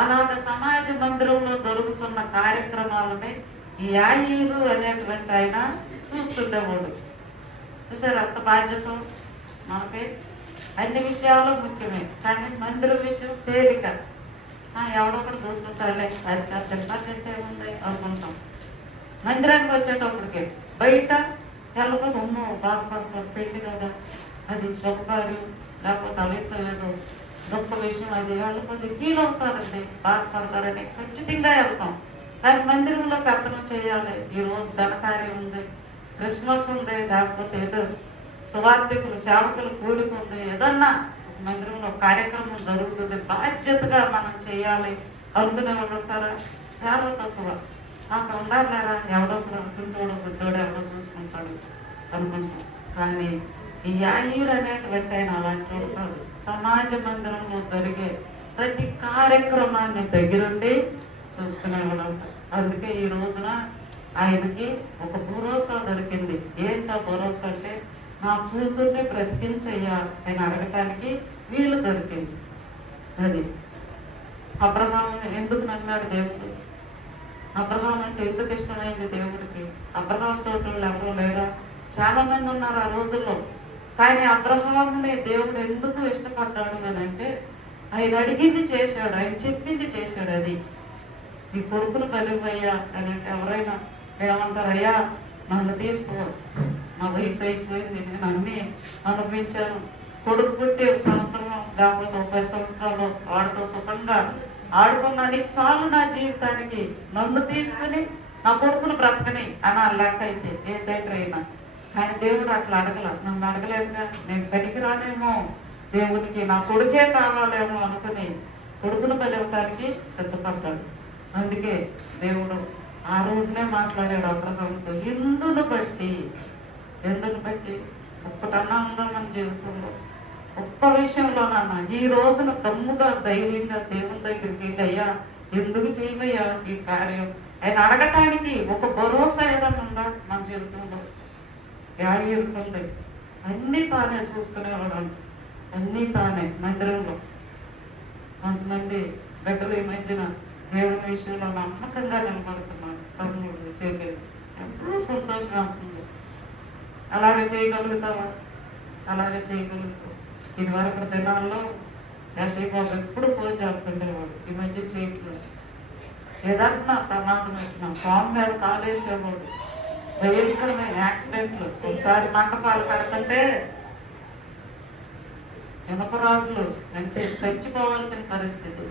అలాగ సమాజ మందిరంలో జరుగుతున్న కార్యక్రమాలని ఈ యాయీరు అనేటువంటి ఆయన చూస్తుండేవాడు. చూసారు అంత బాధ్యత మనకి. అన్ని విషయాలు ముఖ్యమే, కానీ మందిరం విషయం తేలిక. ఎవడో ఒకటి చూసుకుంటారులే, అది కాదు ఇంపార్టెంట్ ఏముంది అనుకుంటాం. మందిరానికి వచ్చేటప్పటికి బయట తెల్లపోతే ఉమ్మో బాధపడతారు, పెళ్లి కదా, అది శుభకార్యం, లేకపోతే అవిట్లో ఏదో గొప్ప విషయం, అది వాళ్ళు కొంచెం ఫీల్ అవుతారండి, బాధపడతారని ఖచ్చితంగా వెళ్తాం. కానీ మందిరంలో పెత్తనం చేయాలి. ఈరోజు ఘనకార్యం ఉంది, క్రిస్మస్ ఉంది, లేకపోతే ఏదో సువార్థికులు సేవకులు కూడిక ఉంది, ఏదన్నా మందిరంలో కార్యక్రమం జరుగుతుంది, బాధ్యతగా మనం చేయాలి అనుకునే వాళ్ళు ఉంటారా? చాలా తక్కువ. అక్కడ ఉండాలారా, ఎవడో కూడా అనుకుంటాడు, గుడ్డోడు ఎవడో చూసుకుంటాడు అనుకుంటాం. కానీ ఈ యాయీరు అనేటువంటి ఆయన అలాంటి వాడు కాదు. సమాజ మందిరంలో జరిగే ప్రతి కార్యక్రమాన్ని దగ్గరుండి చూసుకునేవాడంట. అందుకే ఈ రోజున ఆయనకి ఒక భరోసా దొరికింది. ఏంటా భరోసా అంటే, నా కూతుర్ని బ్రతికించయ్యా ఆయన అడగటానికి వీలు దొరికింది. అది అబ్రహాముని ఎందుకు నమ్మాడు దేవుడు? అబ్రహాం అంటే ఎందుకు ఇష్టమైంది దేవుడికి? అబ్రహాం తోటి ఎవరో లేరా? చాలా మంది ఉన్నారు ఆ రోజుల్లో. కానీ అబ్రహాముని దేవుడు ఎందుకు ఇష్టపడ్డాడు అని అంటే, ఆయన అడిగింది చేశాడు, ఆయన చెప్పింది చేశాడు. అది ఈ కొడుకును బలివయ్యా అని అంటే ఎవరైనా ఏమంటారు? అయ్యా నన్ను తీసుకో, నా వయసు అయిపోయింది, నేను అన్నీ అనుభవించాను, కొడుకు పుట్టి 1 సంవత్సరం లేకపోతే 30 సంవత్సరాలు వాడితో సుఖంగా ఆడుకున్నాను, చాలు నా జీవితానికి, నన్ను తీసుకుని నా కొడుకును బ్రతకని అని ఆ లెక్క అయితే ఏ తండ్రి అయినా. కానీ దేవుడు అట్లా అడగల, నన్ను అడగలేదుగా, నేను పనికి రానేమో దేవునికి, నా కొడుకే కావాలేమో అనుకుని కొడుకును బలివ్వటానికి సిద్ధపడ్డాడు. అందుకే దేవుడు ఆ రోజునే మాట్లాడాడు అబ్రహాముతో. ఎందును బట్టి ఒక్కటన్నా ఉందా మన జీవితంలో? ఒక్క విషయంలోనన్నా ఈ రోజున దమ్ముగా ధైర్యంగా దేవుని దగ్గరికి వెళ్ళి, అయ్యా ఎందుకు చేయవయ్యా ఈ కార్యం ఆయన అడగటానికి ఒక భరోసా ఏదన్నా ఉందా మన జీవితంలో? యాయీరుకుంది. అన్నీ తానే చూసుకునేవాడు, అన్నీ తానే. మందిరంలో కొంతమంది బిడ్డలు ఈ మధ్యన దేవుని విషయంలో నమ్మకంగా నిలబడుతున్నాడు. తమ్ముడు చెల్లెలు ఎంతో సంతోషంగా ఉంటుంది. అలాగే చేయగలుగుతావా? అలాగే చేయగలుగుతావు. ఇది వరకు దినాల్లో యాసైబాబు ఎప్పుడు ఫోన్ చేస్తుండేవాడు, ఈ మధ్య చేయట్లేదు. ఏదన్నా ప్రమాదం వచ్చినా ఫామ్ మీద కాలేసేవాడు. భయంకరమైన యాక్సిడెంట్లు. ఒకసారి మంటపాలు కడుతుంటే జనపరాజులు అంటే చచ్చిపోవాల్సిన పరిస్థితి.